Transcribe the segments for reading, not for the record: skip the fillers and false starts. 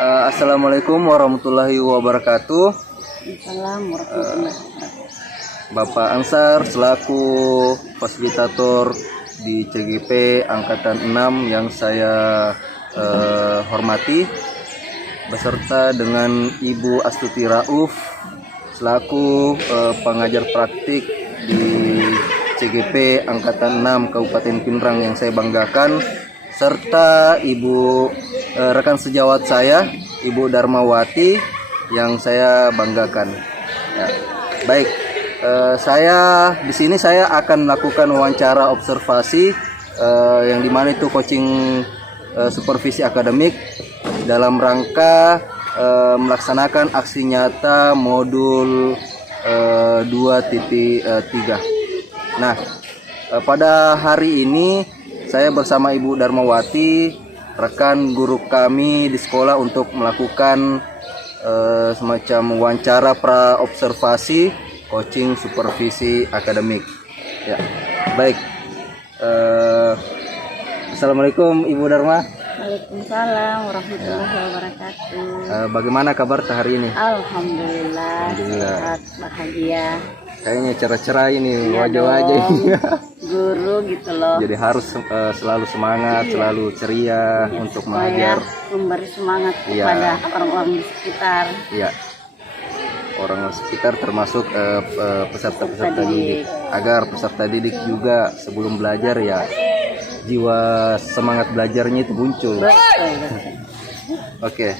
Assalamualaikum warahmatullahi wabarakatuh. Assalamualaikum warahmatullahi wabarakatuh. Bapak Ansar selaku fasilitator di CGP Angkatan 6 yang saya hormati, beserta dengan Ibu Astuti Rauf selaku pengajar praktik di CGP Angkatan 6 Kabupaten Pindrang yang saya banggakan, serta Ibu rekan sejawat saya, Ibu Darmawati, yang saya banggakan. Ya. Baik, saya di sini saya akan melakukan wawancara observasi yang dimana itu coaching supervisi akademik dalam rangka melaksanakan aksi nyata modul 2.3. Nah, pada hari ini saya bersama Ibu Darmawati, rekan guru kami di sekolah, untuk melakukan semacam wawancara pra observasi coaching supervisi akademik. Ya, baik. Assalamualaikum Ibu Darma. Waalaikumsalam warahmatullahi wabarakatuh. Bagaimana kabar hari ini? Alhamdulillah. Sehat, bahagia. Kayaknya cerah-cerah ini Iya wajah-wajah dong. ini. Guru gitu loh. Jadi harus selalu semangat, Iya. selalu ceria Ya, untuk supaya mengajar. memberi semangat Iya. kepada orang-orang di sekitar. Ya, orang sekitar termasuk peserta-peserta didik, agar peserta didik juga sebelum belajar ya jiwa semangat belajarnya itu muncul. Betul. Oke,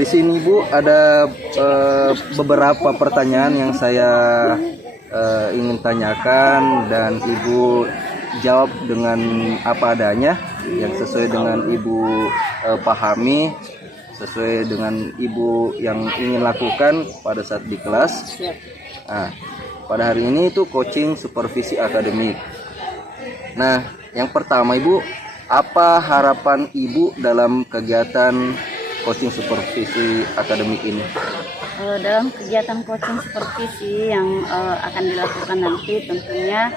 di sini Bu ada beberapa pertanyaan yang saya ingin tanyakan, dan Ibu jawab dengan apa adanya yang sesuai dengan Ibu pahami, sesuai dengan Ibu yang ingin lakukan pada saat di kelas. Siap. Nah, pada hari ini itu coaching supervisi akademik. Nah, yang pertama Ibu, apa harapan Ibu dalam kegiatan coaching supervisi akademik ini? Dalam kegiatan coaching supervisi yang akan dilakukan nanti, tentunya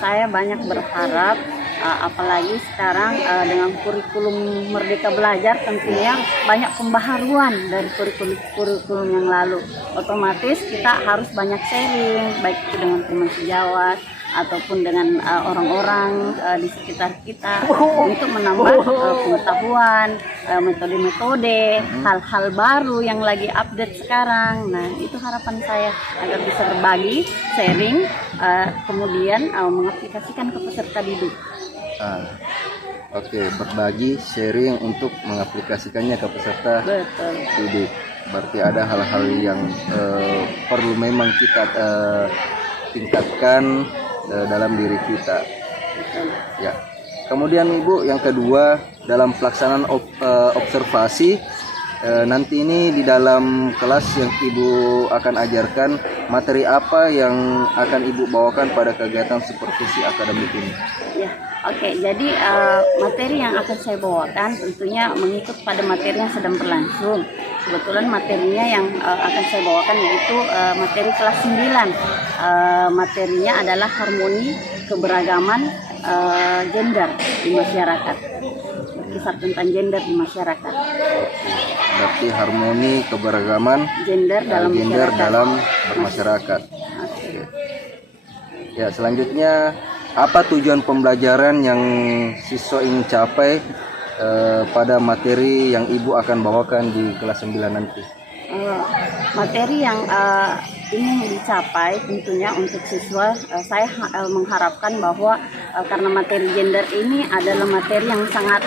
saya banyak berharap, apalagi sekarang dengan kurikulum Merdeka Belajar, tentunya banyak pembaharuan dari kurikulum yang lalu. Otomatis kita harus banyak sharing, baik itu dengan teman sejawat ataupun dengan orang-orang di sekitar kita, untuk menambah pengetahuan, metode-metode, hal-hal baru yang lagi update sekarang. Nah, itu harapan saya, agar bisa berbagi, sharing, kemudian mengaplikasikan ke peserta didik. Oke, berbagi, sharing untuk mengaplikasikannya ke peserta Betul. didik. Berarti ada hal-hal yang perlu memang kita tingkatkan dalam diri kita. Betul. Ya. Kemudian Ibu, yang kedua, dalam pelaksanaan observasi nanti ini di dalam kelas yang Ibu akan ajarkan, materi apa yang akan Ibu bawakan pada kegiatan supervisi akademik ini? Ya, oke. Jadi materi yang akan saya bawakan tentunya mengikut pada materi yang sedang berlangsung. Kebetulan materinya yang akan saya bawakan yaitu materi kelas 9. Materinya adalah harmoni keberagaman gender di masyarakat. Berkisar tentang gender di masyarakat. Berarti harmoni keberagaman Gender dalam gender masyarakat. dalam bermasyarakat. Oke. Ya, selanjutnya, apa tujuan pembelajaran yang siswa ingin capai pada materi yang Ibu akan bawakan di kelas 9 nanti? Materi yang ingin dicapai tentunya untuk siswa, saya mengharapkan bahwa karena materi gender ini adalah materi yang sangat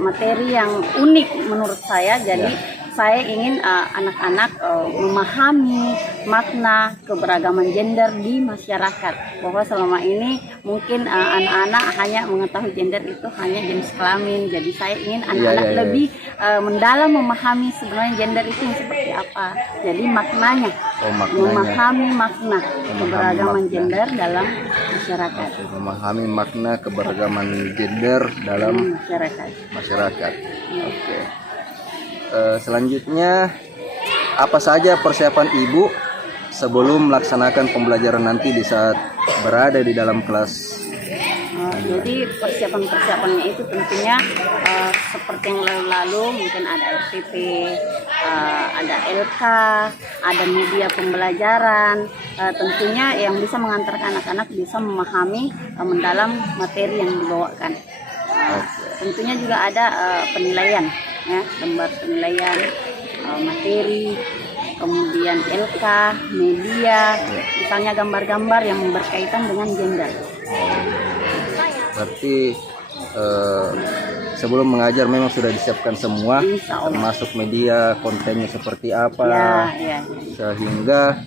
materi yang unik menurut saya. Jadi saya ingin anak-anak memahami makna keberagaman gender di masyarakat, bahwa selama ini mungkin anak-anak hanya mengetahui gender itu hanya jenis kelamin. Jadi saya ingin anak-anak lebih mendalam memahami sebenarnya gender itu yang seperti apa. Jadi maknanya, memahami makna keberagaman gender dalam masyarakat. Memahami makna keberagaman gender dalam masyarakat. Oke. Selanjutnya, apa saja persiapan Ibu sebelum melaksanakan pembelajaran nanti di saat berada di dalam kelas? Jadi persiapan-persiapannya itu tentunya seperti yang lalu-lalu, mungkin ada RTP, ada LK, ada media pembelajaran, tentunya yang bisa mengantarkan anak-anak bisa memahami mendalam materi yang dibawakan. Tentunya juga ada penilaian, ya, lembar penilaian materi, kemudian LK, media, misalnya gambar-gambar yang berkaitan dengan gender. Berarti sebelum mengajar memang sudah disiapkan semua, Insya Allah. termasuk media, kontennya seperti apa, Ya. sehingga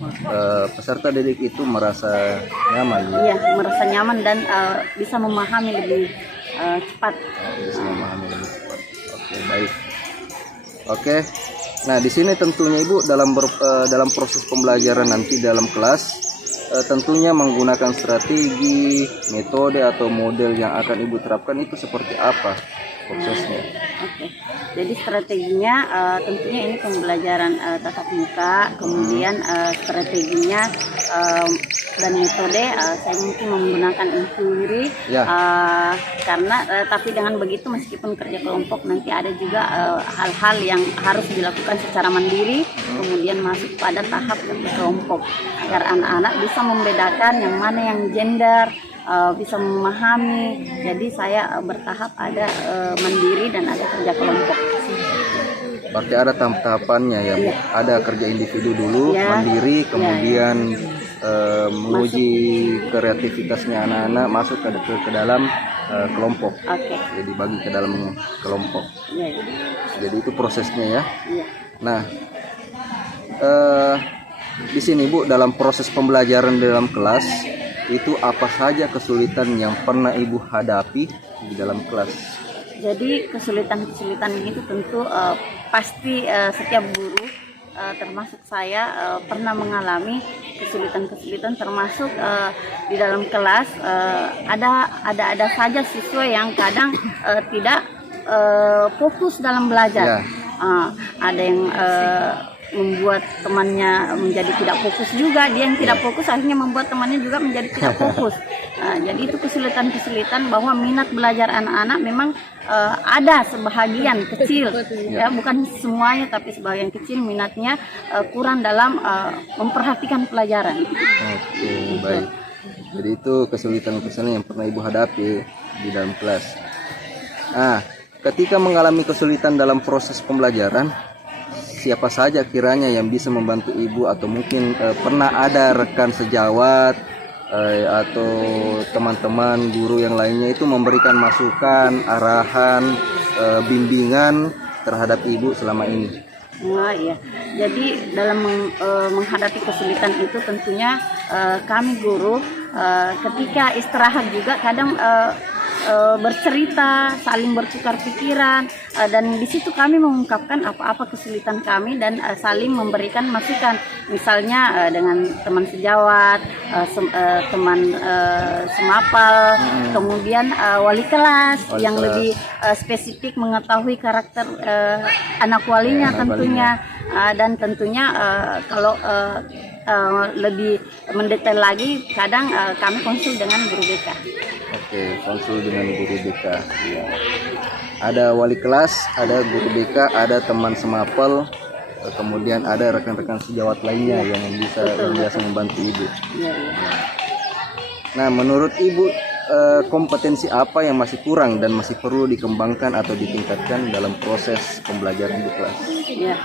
peserta didik itu merasa nyaman. Iya, merasa nyaman dan bisa memahami lebih cepat. Bisa memahami lebih cepat. Oke, baik. Oke. Nah, di sini tentunya Ibu dalam proses pembelajaran nanti dalam kelas tentunya menggunakan strategi, metode atau model yang akan Ibu terapkan itu seperti apa prosesnya? Oke. Jadi strateginya tentunya ini pembelajaran tatap muka, kemudian strateginya dan metode saya mungkin menggunakan inquiry, Ya. karena tapi dengan begitu meskipun kerja kelompok nanti ada juga hal-hal yang harus dilakukan secara mandiri, kemudian masuk pada tahap kerja kelompok agar anak-anak bisa membedakan yang mana yang gender, bisa memahami. Jadi saya bertahap ada mandiri dan ada kerja kelompok. Berarti ada tahap-tahapannya ya, Bu. Ada kerja individu dulu, Ya. mandiri, kemudian menguji kreativitasnya anak-anak masuk ke dalam kelompok. Oke. Jadi dibagi ke dalam kelompok. Ya, Jadi itu prosesnya ya. ya. Nah, di sini Bu, dalam proses pembelajaran dalam kelas itu apa saja kesulitan yang pernah Ibu hadapi di dalam kelas? Jadi kesulitan-kesulitan itu tentu pasti setiap guru termasuk saya pernah mengalami kesulitan-kesulitan, termasuk di dalam kelas ada saja siswa yang kadang tidak fokus dalam belajar. Ya. Ada yang membuat temannya menjadi tidak fokus juga, dia yang tidak fokus akhirnya membuat temannya juga menjadi tidak fokus. Jadi itu kesulitan-kesulitan bahwa minat belajar anak-anak memang ada sebahagian kecil, ya bukan semuanya tapi sebagian kecil minatnya kurang dalam memperhatikan pelajaran. Oke, baik. Jadi itu kesulitan-kesulitan yang pernah Ibu hadapi di dalam kelas. Nah, ketika mengalami kesulitan dalam proses pembelajaran, siapa saja kiranya yang bisa membantu Ibu, atau mungkin pernah ada rekan sejawat atau teman-teman guru yang lainnya itu memberikan masukan, arahan, bimbingan terhadap Ibu selama ini? Wah, iya. Jadi dalam menghadapi kesulitan itu tentunya kami guru ketika istirahat juga kadang bercerita, saling bertukar pikiran, dan di situ kami mengungkapkan apa-apa kesulitan kami dan saling memberikan masukan. Misalnya dengan teman sejawat, teman semapal, kemudian wali kelas yang lebih spesifik mengetahui karakter anak walinya tentunya, dan tentunya kalau lebih mendetail lagi kadang kami konsul dengan guru BK. Oke, konsul dengan guru BK. Ya. Ada wali kelas, ada guru BK, ada teman semapel, kemudian ada rekan-rekan sejawat lainnya yang biasa membantu Ibu. Ya. Nah, menurut Ibu kompetensi apa yang masih kurang dan masih perlu dikembangkan atau ditingkatkan dalam proses pembelajaran di kelas? Ya,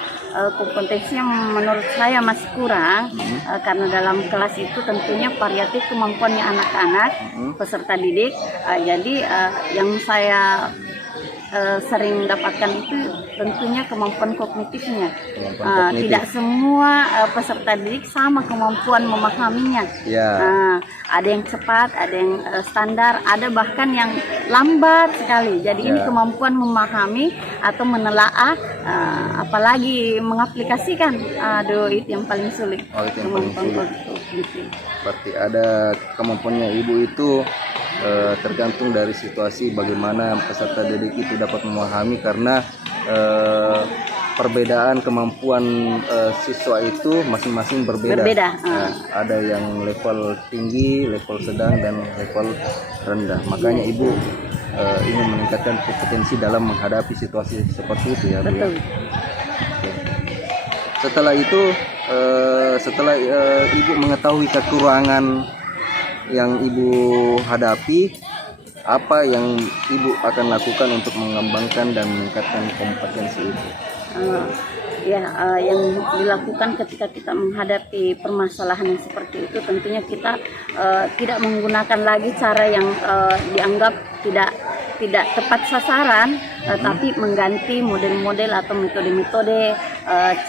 kompetensi yang menurut saya masih kurang karena dalam kelas itu tentunya variatif kemampuannya anak-anak peserta didik. Jadi yang saya sering dapatkan itu tentunya kemampuan kognitifnya. Tidak semua peserta didik sama kemampuan memahaminya. Ya. Ada yang cepat, ada yang standar, ada bahkan yang lambat sekali. Jadi ini kemampuan memahami atau menelaah, apalagi mengaplikasikan. Aduh, itu yang paling sulit. Oh, itu yang paling Kemampuan sulit. kognitif. Berarti ada kemampuannya Ibu itu tergantung dari situasi bagaimana peserta didik itu dapat memahami, karena perbedaan kemampuan siswa itu masing-masing berbeda. Nah, ada yang level tinggi, level sedang, dan level rendah. Makanya Ibu ingin meningkatkan kompetensi dalam menghadapi situasi seperti itu ya, Bu. Betul. Setelah itu, setelah Ibu mengetahui kekurangan yang Ibu hadapi, apa yang Ibu akan lakukan untuk mengembangkan dan meningkatkan kompetensi itu? Yang dilakukan ketika kita menghadapi permasalahan yang seperti itu, tentunya kita tidak menggunakan lagi cara yang dianggap tidak tepat sasaran, tapi mengganti model-model atau metode-metode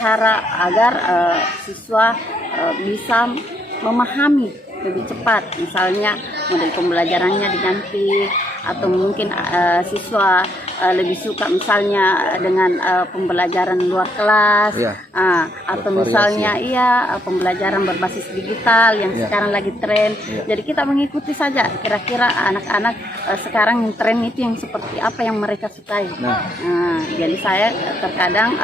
cara agar siswa bisa memahami lebih cepat. Misalnya model pembelajarannya diganti, atau mungkin siswa lebih suka misalnya dengan pembelajaran luar kelas, atau misalnya pembelajaran berbasis digital yang sekarang lagi tren. Jadi kita mengikuti saja kira-kira anak-anak sekarang yang tren itu yang seperti apa yang mereka sukai. Jadi saya terkadang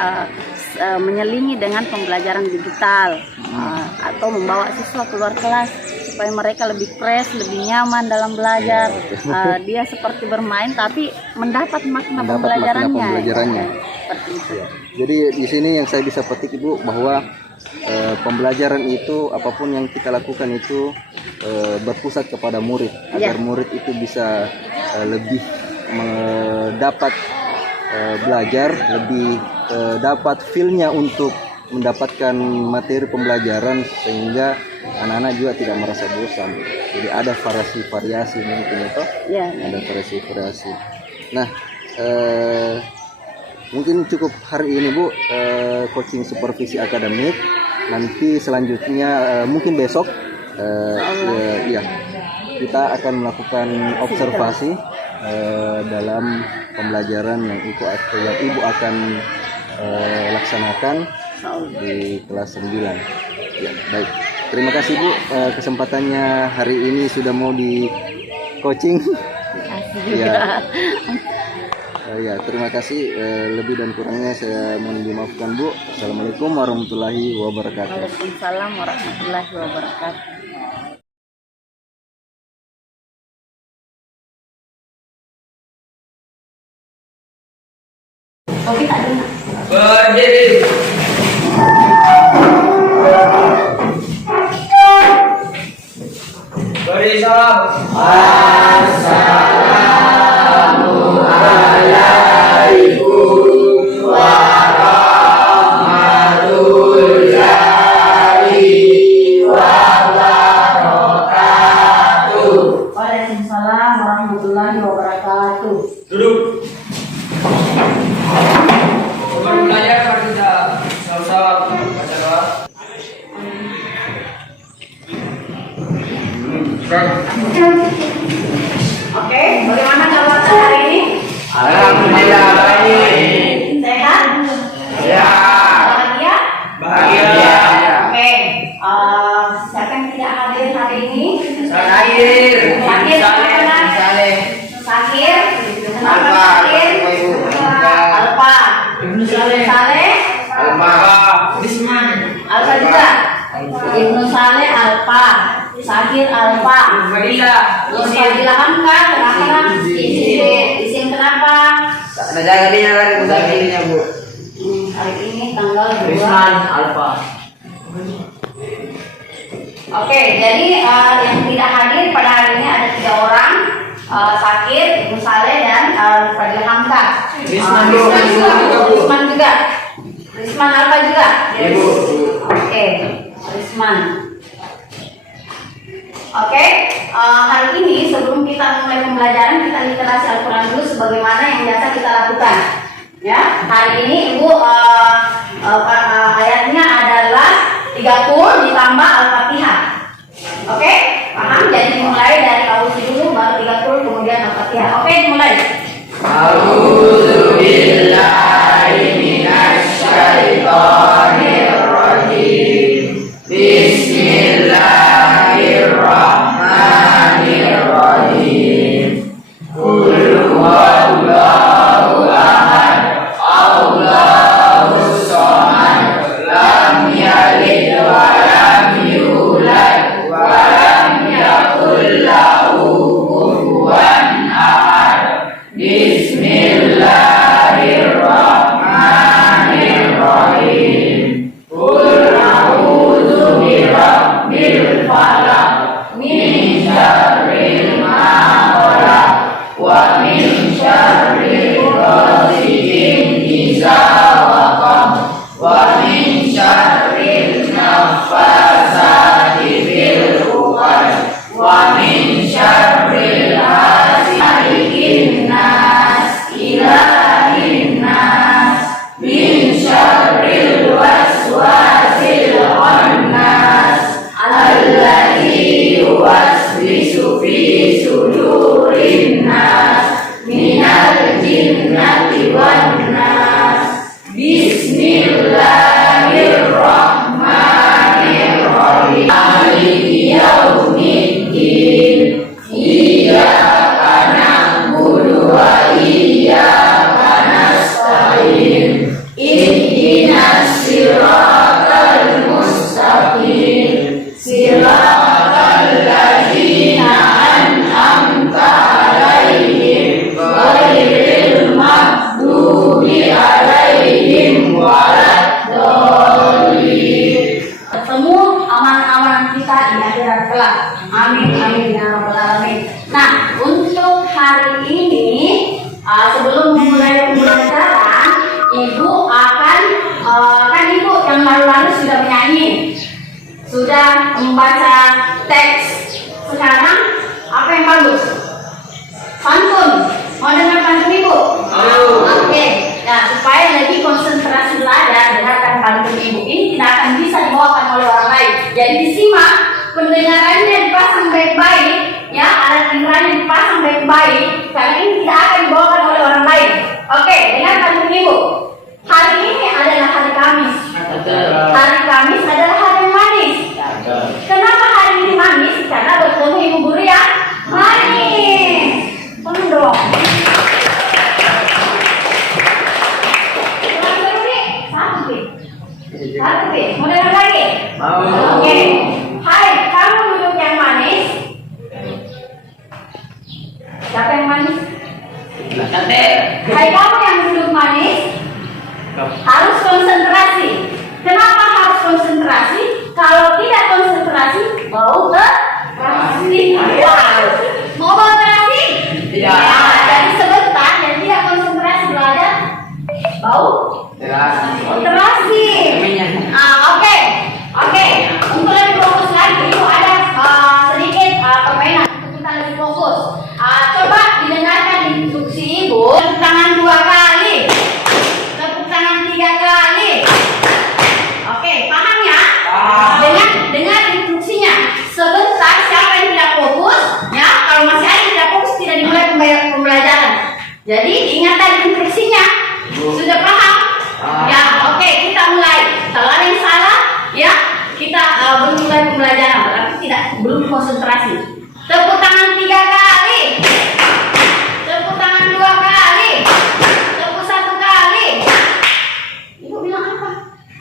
menyelingi dengan pembelajaran digital, atau membawa siswa keluar kelas supaya mereka lebih fresh, lebih nyaman dalam belajar. Dia seperti bermain tapi mendapat makna pembelajarannya. Seperti itu. Jadi di sini yang saya bisa petik Ibu bahwa pembelajaran itu, apapun yang kita lakukan itu berpusat kepada murid, agar murid itu bisa lebih mendapat belajar, lebih dapat feel-nya untuk mendapatkan materi pembelajaran, sehingga anak-anak juga tidak merasa bosan. Jadi ada variasi mungkin itu, ada variasi. Nah, mungkin cukup hari ini Bu, coaching supervisi akademik. Nanti selanjutnya mungkin besok, kita akan melakukan observasi dalam pembelajaran yang Ibu akan laksanakan di kelas 9. Ya, baik. Terima kasih Bu, kesempatannya hari ini sudah mau di coaching. Terima kasih. Lebih dan kurangnya saya mohon dimaafkan Bu. Assalamualaikum warahmatullahi wabarakatuh. Waalaikumsalam warahmatullahi wabarakatuh. Berdiri. Beri salam. Assalamualaikum warahmatullahi wabarakatuh. Waalaikumsalam warahmatullahi wabarakatuh. Duduk. Sebelum belajar mari kita sama-sama baca doa. Oke, bagaimana kabar hari ini? Alhamdulillah baik. Sehat? Ya. Bahagia? Bahagia. Oke, siapa yang tidak hadir hari ini? Saya hadir. Sakit? Sakit? Kenapa sakit? Alfa. Ibnu Saleh? Alma. Alfa juga? Ibnu Saleh Alfa. Sakit Alfa. Fadilah Hamka. Kenapa? Isim kenapa? Najaga dia lagi usahanya Bu. Hari ini tanggal 2 Risman Alfa. Oke, jadi yang tidak hadir pada hari ini ada 3 orang. Sakit, Ibnu Saleh, dan Fadilah Hamka. Risman juga. Risman Alfa juga. Ibu. Oke, Risman. Oke, hari ini sebelum kita mulai pembelajaran, kita literasi Al-Quran dulu sebagaimana yang biasa kita lakukan. Ya, hari ini Ibu ayatnya adalah 30 ditambah Al-Fatihah. Oke, paham? Jadi mulai dari auzu dulu, baru 30 kemudian Al-Fatihah. Oke, mulai. A'udzu billahi minasy syaithanir rajim. Bismillahirrahmanirrahim. Qul huwallahu ahad, Allahus wan nas. Bismillahirrahmanirrahim. Maliki yaumiddin. Iyyaka na'budu wa iyyaka nasta'in. Ihdinas siratal mustaqim. Siratal ladzina an'amta 'alaihim ghairil maghdubi 'alaihim waladdallin. Ketemu aman-aman kita di akhirat kelak. Amin amin ya rabbal alamin. Nah, untuk hari ini sebelum memulai pembelajaran, Ibu akan kan Ibu yang lalu-lalu sudah menyanyi, sudah membaca teks. Sekarang apa yang bagus? Pantun. Mau dengar pantun Ibu? Oke. Nah, supaya lebih konsentrasi belajar, dengarkan pantun Ibu. Ini tidak akan bisa dibawakan oleh orang lain. Jadi disimak, pendengarannya dipasang baik-baik, ya, alat dengarannya dipasang baik-baik. Karena ini tidak akan dibawakan oleh orang lain. Oke, dengar pantun Ibu. Hari ini adalah hari Kamis. Hari Kamis adalah hari yang manis. Kenapa hari ini manis? Karena bertemu ibu guru yang manis. Tolong dong. Satu, mau dengar lagi? Oke. Hai, kamu duduk yang manis. Siapa yang manis? Hai, kamu yang duduk manis. Harus konsentrasi. Kenapa harus konsentrasi? Kalau tidak konsentrasi, bau terasi. Mau bau terasi? Tidak. Jadi sebentar dan tidak konsentrasi belajar, bau terasi. Oke. Untuk lebih fokus lagi, itu ada sedikit permainan untuk kita lebih fokus. Coba didengarkan instruksi Ibu. Tepuk tangan 2 kali. Tepuk tangan 3 kali. Oke, paham ya? Dengar instruksinya. Sebentar, siapa yang tidak fokus, ya, kalau masih ada yang tidak fokus tidak dimulai pembelajaran. Jadi ingat tadi instruksinya. Sudah paham? Ya, oke, kita mulai. Kalau ada yang salah, ya, kita belum mulai pembelajaran, berarti belum konsentrasi. Tepuk tangan 3 kali. Tepuk tangan 2 kali. Tepuk 1 kali. Ibu bilang apa?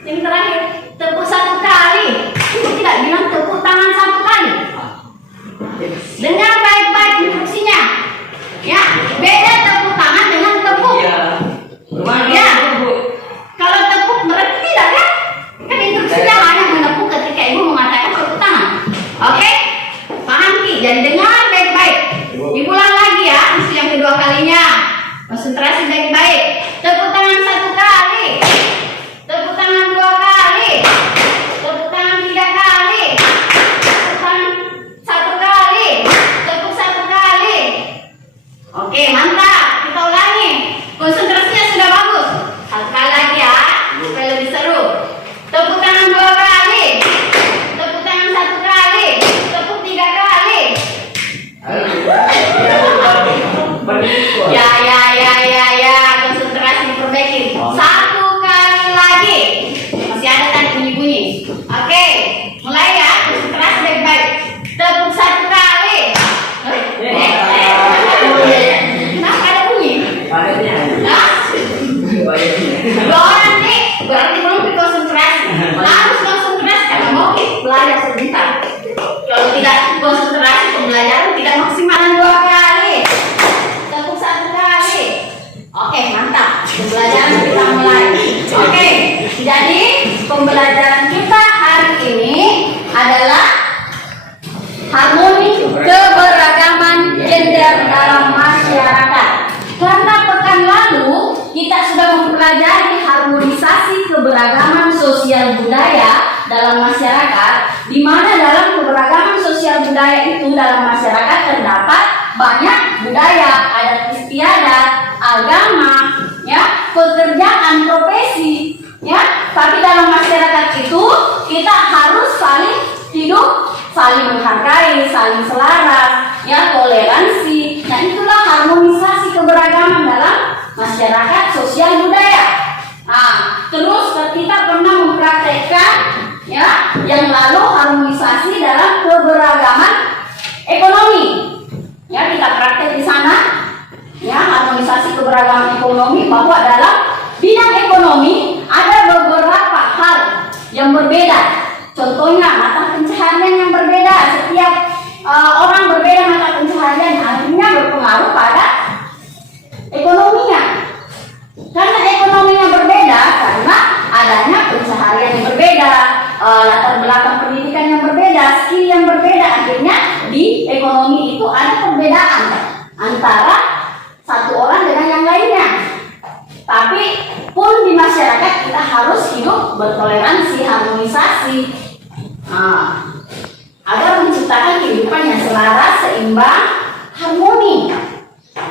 Yang terakhir, tepuk 1 kali. Ibu tidak bilang tepuk tangan 1 kali. Dengar baik-baik instruksinya. Ya, beda tepuk tangan dengan tepuk. Ya. Kalau tepuk berarti tidak kan? Kan instruksinya hanya menepuk ketika Ibu mengatakan tepuk tangan. Oke? Paham Ki? Dan dengar baik-baik. Diulang lagi ya, instruksi yang kedua kalinya. Konsentrasi baik-baik. Tepuk tangan 1 kali. Tepuk tangan 2 kali. Tepuk tangan 3 kali. Tepuk tangan 1 kali. Tepuk 1 kali. Oke, mantap. Kita ulangi. Konsentrasinya sudah bagus. 1 kali lagi ya, supaya lebih seru. Tepuk tangan 2 kali. Tepuk tangan 1 kali. Tepuk 3 kali. Ya, konsentrasi diperbaiki. 1 kali lagi. Masih ada tadi bunyi-bunyi. Oke, mulai ya, konsentrasi baik-baik. Tepuk 1 kali. Kenapa ada bunyi? Hah? 2 orang nih, berarti belum konsentrasi. Harus konsentrasi karena mau belajar sebentar. Kalau tidak konsentrasi, pembelajaran tidak maksimal. 2 kali. Tepuk 1 kali. Oke, mantap. Pembelajaran kita mulai. Oke, jadi pembelajaran kita hari ini adalah harmoni keberagaman gender dalam masyarakat. Karena pekan lalu kita sudah mempelajari harmonisasi keberagaman sosial budaya dalam masyarakat, di mana dalam keberagaman sosial budaya itu dalam masyarakat terdapat banyak budaya, adat istiadat, agama, ya, pekerjaan, profesi, ya. Tapi dalam masyarakat itu kita harus saling hidup, saling menghargai, saling selaras, ya, toleransi. Nah, itulah harmonisasi keberagaman dalam masyarakat sosial budaya. Nah, terus kita pernah mempraktekkan ya yang lalu harmonisasi dalam keberagaman ekonomi. Ya, kita praktek di sana ya harmonisasi keberagaman ekonomi, bahwa dalam bidang ekonomi ada beberapa hal yang berbeda. Contohnya mata pencaharian yang berbeda. Setiap orang berbeda mata pencaharian, akhirnya berpengaruh pada ekonominya. Karena ekonominya berbeda, karena adanya pencaharian yang berbeda, latar belakang pendidikan yang berbeda, skill yang berbeda, akhirnya di ekonomi itu ada perbedaan antara satu orang dengan yang lainnya. Tapi pun di masyarakat kita harus hidup bertoleransi, harmonisasi, agar menciptakan kehidupan yang selaras, seimbang, harmoni,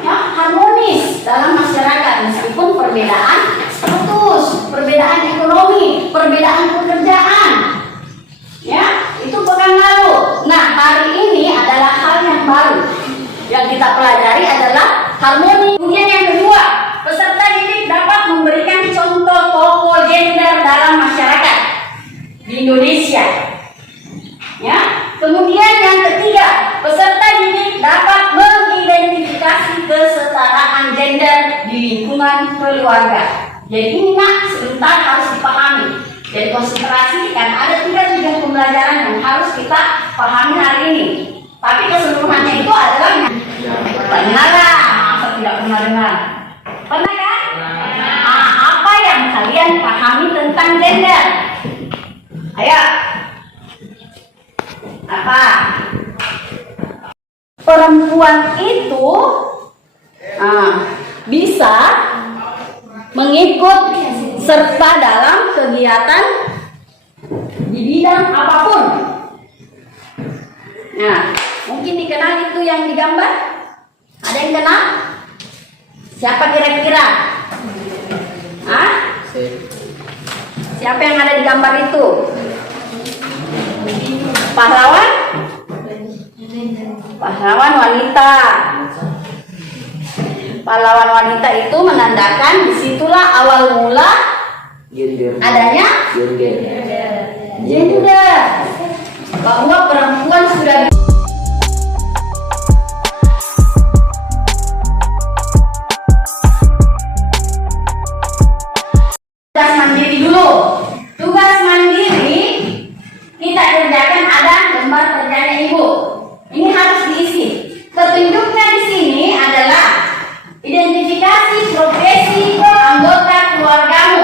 ya, harmonis dalam masyarakat, meskipun perbedaan status, perbedaan ekonomi, perbedaan pekerjaan, ya, itu pekan lalu. Nah, hari ini adalah hal yang baru yang kita pelajari adalah harmoni. Kemudian yang kedua, peserta didik dapat memberikan contoh tokoh gender dalam masyarakat di Indonesia. Ya. Kemudian yang ketiga, peserta didik dapat mengidentifikasi kesetaraan gender di lingkungan keluarga. Jadi ini sebentar harus dipahami. Jadi konsentrasi karena ada 3 bidang pembelajaran yang harus kita pahami hari ini. Tapi keseluruhannya itu adalah pernah lah, masa tidak pernah dengar? Pernah kan? Apa yang kalian pahami tentang gender? Ayo. Apa? Perempuan itu bisa mengikut serta dalam kegiatan di bidang apapun. Nah, mungkin dikenal itu yang digambar? Ada yang kenal? Siapa kira-kira? Siapa yang ada di gambar itu? Pahlawan? Pahlawan wanita. Pahlawan wanita itu menandakan disitulah awal mula adanya gender. Bahwa perempuan sudah tugas mandiri dulu. Tugas mandiri kita kerjakan, ada lembar kerjanya ibu. Ini harus diisi. Petunjuknya di sini adalah identifikasi profesi anggota keluargamu.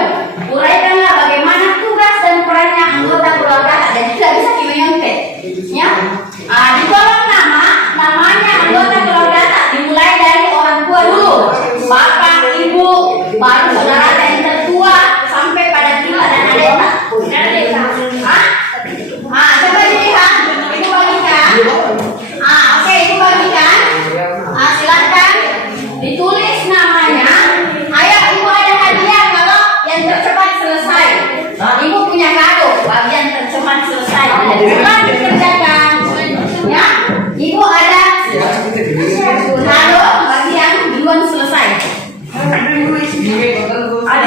Uraikanlah bagaimana tugas dan perannya anggota keluarga. Dan tidak bisa dimenyontek. Ya. Di kolom namanya anggota keluarga dimulai dari orang tua dulu. Bapak, ibu, baru saudara yang tertua, sampai pada kita dan adik. Coba dilihat, ibu bagikan. Oke, ibu bagikan. Silakan ditulis namanya. Ayo, ibu ada hadiah kalau yang tercepat selesai. Ibu punya kado bagian tercepat selesai. Cepat dikerjakan. Ya, ibu ada kado bagi yang duluan selesai. Ada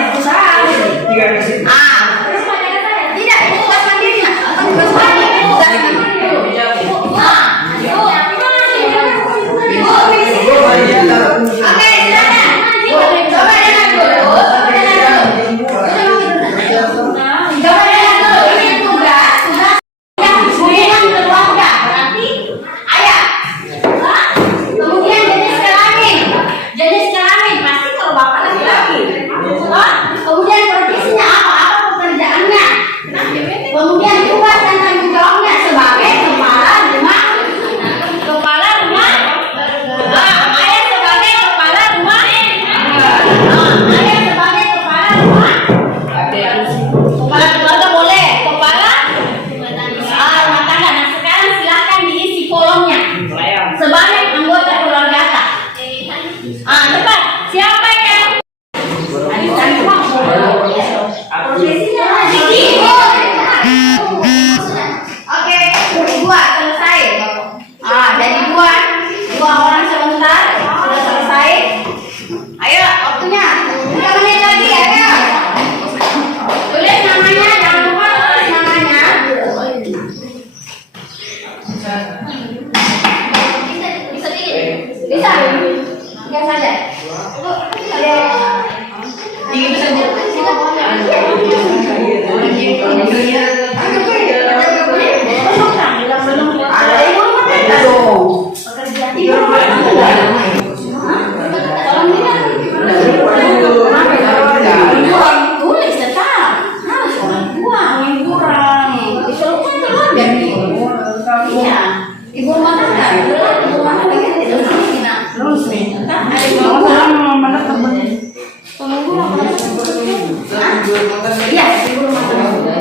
Iya, ibu rumah tangga.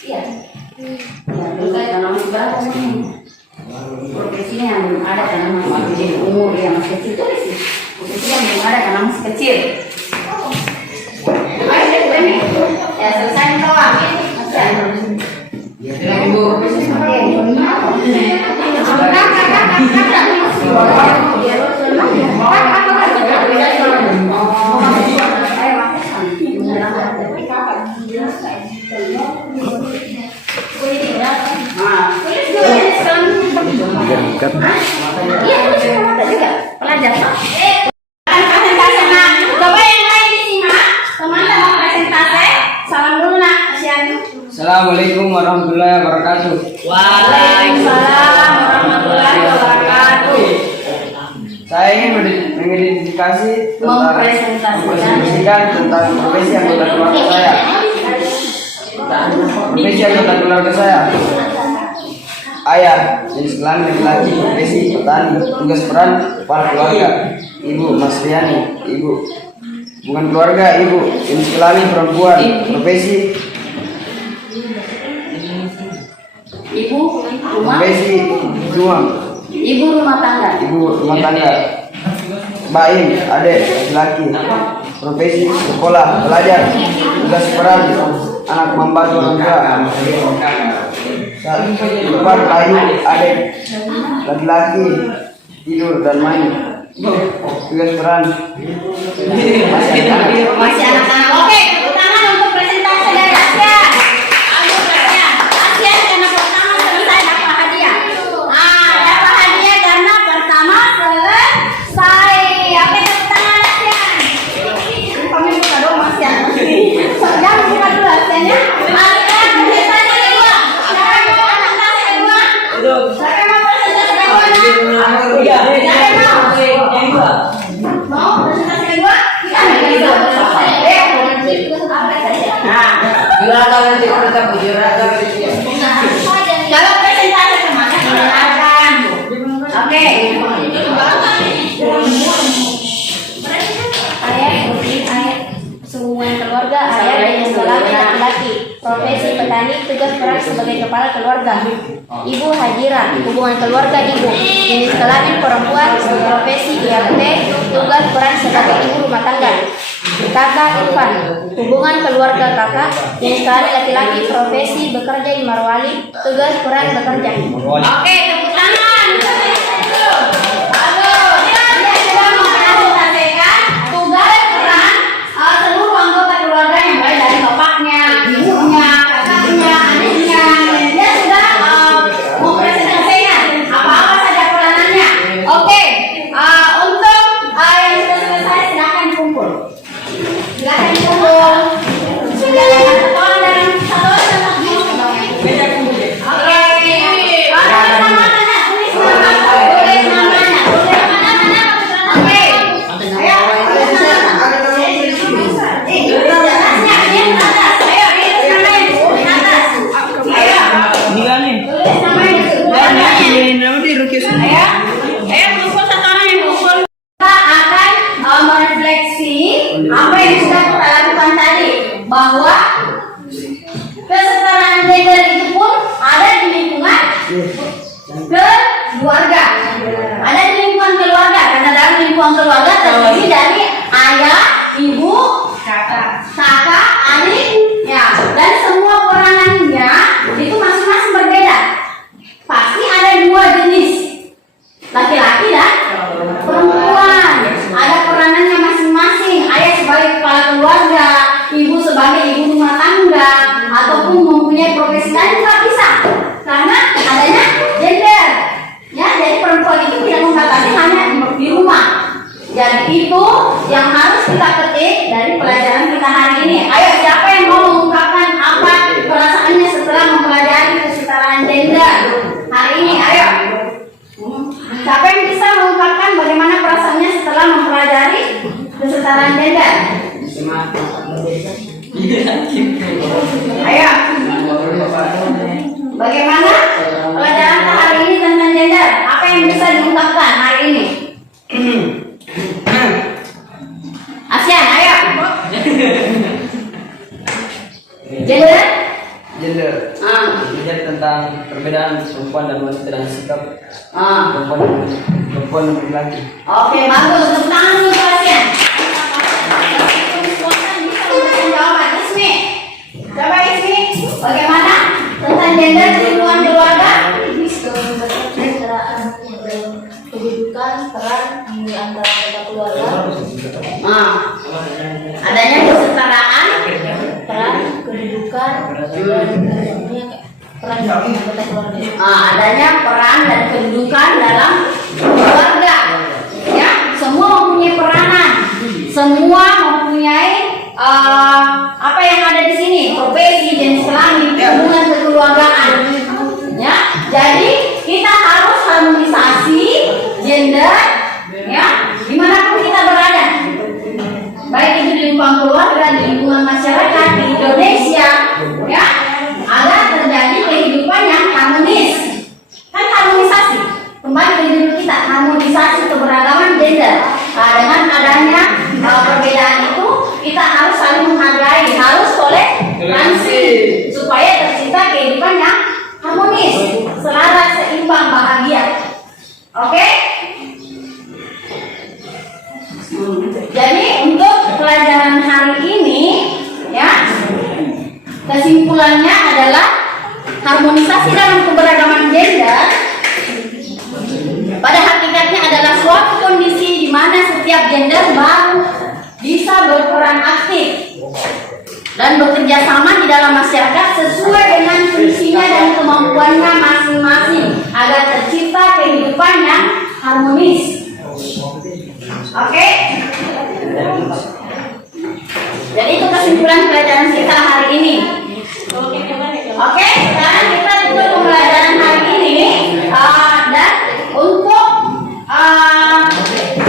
Iya. Karena masih berapa nih? Profesinya yang belum ada karena masih umur yang masih kecil tuh sih. Profesinya yang belum ada karena masih kecil. Ayo deh, ya selesai toh. Dekat. Iya, juga pelajar. Presentasi nak. Coba yang lain di sini nak. Teman-teman mau presentasi. Salam dulu nak. Assalamualaikum warahmatullahi wabarakatuh. Waalaikumsalam warahmatullahi wabarakatuh. Saya ingin mengidentifikasi mempresentasikan tentang profesi anggota keluarga saya. Profesi anggota keluarga saya. Ayah, jenis kelamin laki-laki, profesi petani, tugas peran kepala keluarga. Ibu Masriani, ibu. Bukan keluarga, ibu. Jenis kelamin perempuan, profesi. Ibu rumah. Profesi juang. Ibu rumah tangga. Ibu rumah tangga. Baim, adek, laki-laki. Profesi sekolah, belajar. Tugas peran anak membantu orang tua. Depan Ayu, adek, laki-laki, tidur dan main. Tugas peran Masih anak-anak. Oke, tepuk tangan untuk presentasi dari Asia. Asia karena pertama selesai dapat hadiah. Dapat hadiah karena pertama selesai. Oke, tepuk tangan Asia. Kami buka dong Mas ya. Jangan buka dulu Asianya. Asia presentasi kedua. Siapa yang mau presentasi kedua? Siapa yang mau presentasi kedua? Mau presentasi kedua? Kalau presentasi kemana silakan. Oke. Ayah hubungan keluarga, ayah dan yang kelamin laki-laki, profesi petani, tugas peran sebagai kepala keluarga. Ibu Hajira, hubungan keluarga ibu, jenis kelamin perempuan, profesi IRT, tugas peran sebagai ibu rumah tangga. Kakak Irfan, hubungan keluarga kakak, jenis kelamin laki-laki, profesi bekerja di Marwali, tugas peran bekerja. Oke, tepuk tangan. Seluruh anggota keluarga yang mulai dari bapaknya, ibunya, kakaknya, adiknya, dia sudah mempresentasikan apa-apa saja peranannya. Oke, untuk yang sudah selesai silakan dikumpul. Silakan dikumpul. Satu orang sama gini. Oke. Tulis namanya. Oke. Ayo. Merefleksi apa yang sudah kita lakukan tadi, bahwa kesetaraan gender itu pun ada di lingkungan keluarga, ada di lingkungan keluarga, karena dalam lingkungan keluarga terdiri dari ayah, ibu, kakak, adik, ya, dan semua peranannya itu masing-masing berbeda. Pasti ada dua jenis, laki-laki dan perempuan. Ada peranannya masing-masing. Ayah sebagai kepala keluarga, ibu sebagai ibu rumah tangga, ataupun mempunyai profesi lain juga bisa, karena adanya gender. Ya, jadi perempuan itu tidak membatasi hanya di rumah. Jadi itu yang harus kita petik dari pelajaran kita hari ini. Ayo, siapa yang mau mengungkapkan apa perasaannya setelah mempelajari kesetaraan gender hari ini? Ayo. Siapa yang bisa mengungkapkan bagaimana perasaannya setelah mempelajari kesetaraan gender? Ayo. Bagaimana pelajaran hari ini tentang gender? Apa yang bisa diungkapkan hari ini? tentang perbedaan perempuan dan wanita dan sikap Ah. perempuan dan laki. Oke, bagus. Tepuk tangan dulu kalian. Bisa memberikan jawaban. Ismi, coba Ismi, bagaimana tentang gender di lingkungan keluarga? Kedudukan peran di antara anggota keluarga, Adanya kesetaraan. peran kedudukan peran di anggota keluarga. Adanya peran dan kedudukan dalam keluarga. Ya, semua mempunyai peranan, semua mempunyai apa yang ada di sini, profesi, jenis kelamin, hubungan kekeluargaan. Ya, jadi kita harus harmonisasi gender, ya, dimanapun kita berada, baik itu di lingkungan keluarga, di lingkungan masyarakat di Indonesia, ya, agar terjadi kehidupan yang harmonis. Kan harmonisasi, kembali ke judul kita, harmonisasi keberagaman gender. Dengan adanya perbedaan itu, kita harus saling menghargai, harus toleransi, supaya tercipta kehidupan yang harmonis, selaras, seimbang, bahagia. Oke? Jadi untuk pelajaran hari ini, ya, kesimpulannya adalah harmonisasi dalam keberagaman gender pada hakikatnya adalah suatu kondisi di mana setiap gender baru bisa berperan aktif dan bekerja sama di dalam masyarakat sesuai dengan fungsinya dan kemampuannya masing-masing agar tercipta kehidupan yang harmonis. Oke? Jadi itu kesimpulan pelajaran kita hari ini. Oke, sekarang kita tutup pembelajaran hari ini dan untuk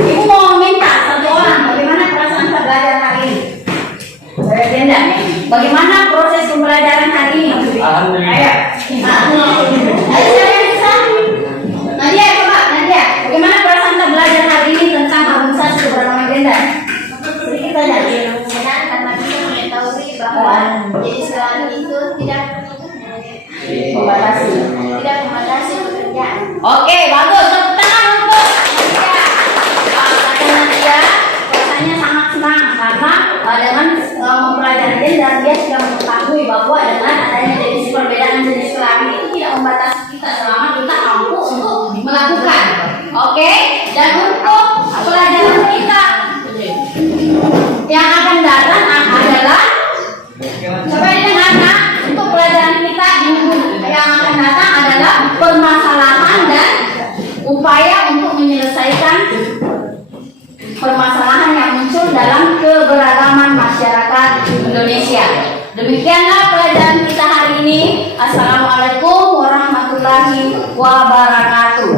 ibu mau minta satu orang bagaimana perasaan belajar hari ini. Berbeda. Bagaimana proses pembelajaran hari ini? Ayo. Ayo bisa. Nadia coba, Nadia. Bagaimana perasaan belajar hari ini tentang harmonisasi keberagaman gender? Sedikit saja. Karena kita mengetahui bahwa jenis kelamin itu tidak membatasi pekerjaan. Oke, bagus. Tepuk tangan untuk Nadia. Kata Nadia, rasanya sangat senang karena dengan mempelajari gender dia sudah mengetahui bahwa dengan adanya jenis perbedaan jenis kelamin itu tidak membatasi kita selama kita mampu untuk melakukan. Oke, dan untuk pelajaran kita yang akan datang adalah coba dengarkan untuk pelajaran kita yang akan datang adalah permasalahan dan upaya untuk menyelesaikan permasalahan yang muncul dalam keberagaman masyarakat Indonesia. Demikianlah pelajaran kita hari ini. Assalamualaikum warahmatullahi wabarakatuh.